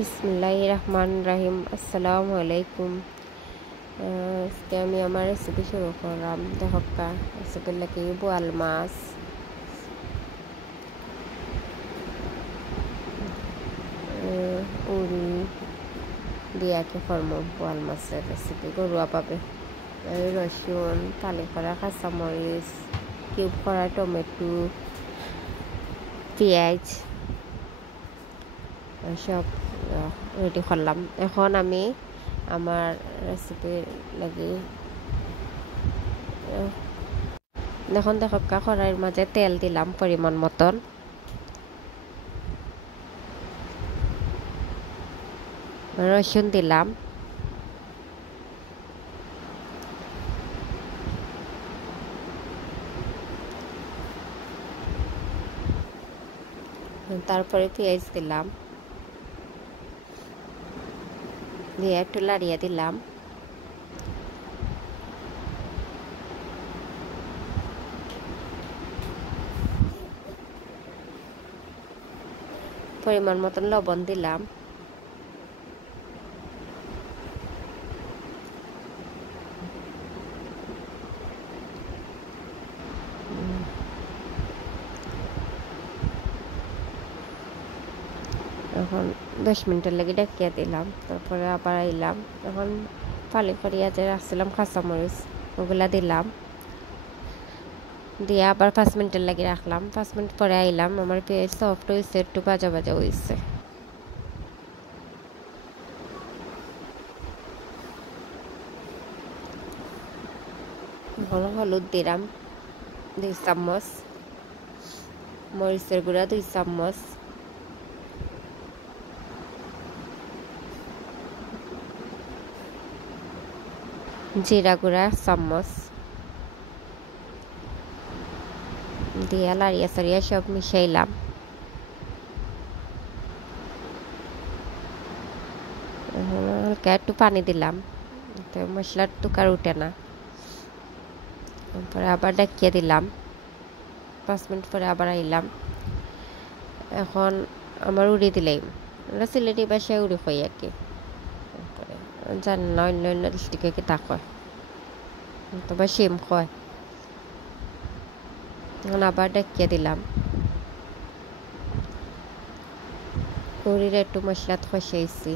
বিসমিল্লাহির রহমানির রহিম। আসসালামু আলাইকুম। আজকে আমি আমার রেসিপি শুরু করলাম। দেখা রেসিপি লাগে বোয়াল মাছ, উড়ি দিয়া করবো বোয়াল মাছের রেসিপি ঘরোয়াভাবে। রসুন, ফালি করা কাঁচামরিচ, কিউব করা টমেটো, পেঁয়াজ সব রেডি করলাম। এখন আমি আমার রেসিপি লাগি দেখুন কড়াইয়ের মাঝে তেল দিলাম পরিমাণ মতন। রসুন দিলাম, তারপরে পেঁয়াজ দিলাম, দিয়ে একটু লাড়িয়ে দিলাম। পরিমাণ মতন লবণ দিলাম। এখন 10 মিনিটের লেগে ডেকিয়ে দিলাম। তারপরে আবার আইলাম। এখন ফালি করিয়া যে রাখছিলাম কাঁচামরিচ ওগুলা দিলাম, দিয়ে আবার 5 মিনিটের লেগে রাখলাম। 5 মিনিট পরে আইলাম। আমার পেঁয়াজ সফট হয়েছে, একটু ভাজা ভাজা হয়েছে। এখন হলুদ দিলাম 2 চামচ, মরিচের গুঁড়া 2 চামচ, জিরা গুঁড়া 1 চামচ দিয়ে লাড়িয়া সারিয়া সব মিশাইলাম। হালকা একটু পানি দিলাম, মশলার টুকার উঠে না। তারপরে আবার ডাকিয়ে দিলাম। 5 মিনিট পরে আবার আইলাম। এখন আমার উড়ি দিলাম। আমরা সিলেটি বাসায় উড়ি খাই আর কি, জানি না অন্য অন্য ডিস্ট্রিক্টে কি তা কয়, তবে সেম কয়। এখন আবার ডাকিয়ে দিলাম। উড়ির একটু মশলা খসাইছি।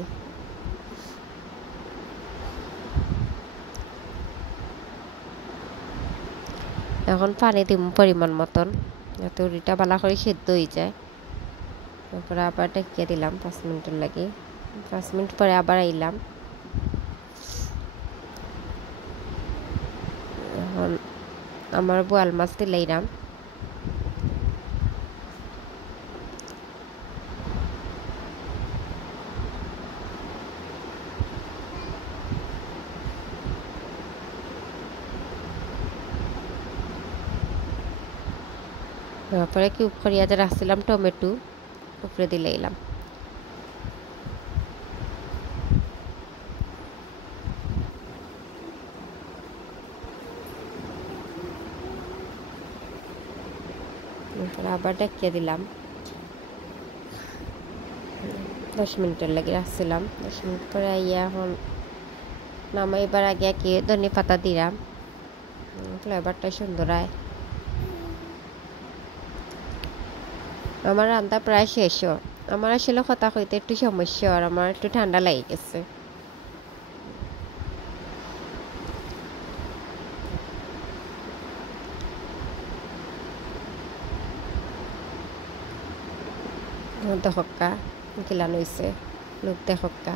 এখন পানি দিব পরিমাণ মতন, যাতে উড়িটা ভালো করে সেদ্ধ হয়ে যায়। তারপরে আবার ডাকিয়ে দিলাম 5 মিনিটের লাগে। 5 মিনিট পরে আবার আইলাম। এখন আমার বোয়াল মাছ দিলাম। তারপরে কিউব করিয়া যে রাখছিলাম টমেটো উপরে দিলাম। আবার ডাকিয়ে দিলাম। 10 মিনিটের লাগে রাখছিলাম। 10 মিনিট পরে আইয়া এখন নামাইবার আগে কি ধনে পাতা দিলাম, ফ্লেভারটা সুন্দর হয়। আমার রান্না প্রায় শেষ। আমার আসলে কথা কইতে একটু সমস্যা, আর আমার একটু ঠান্ডা লেগে গেছে। দেখা কিলান হয়েছে, লোক দেখা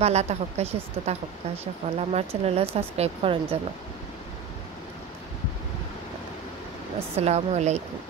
বালা থাকা সুস্থ থাকা সকল আমার চ্যানেলে সাবস্ক্রাইব করেন যেন। আসসালামু আলাইকুম।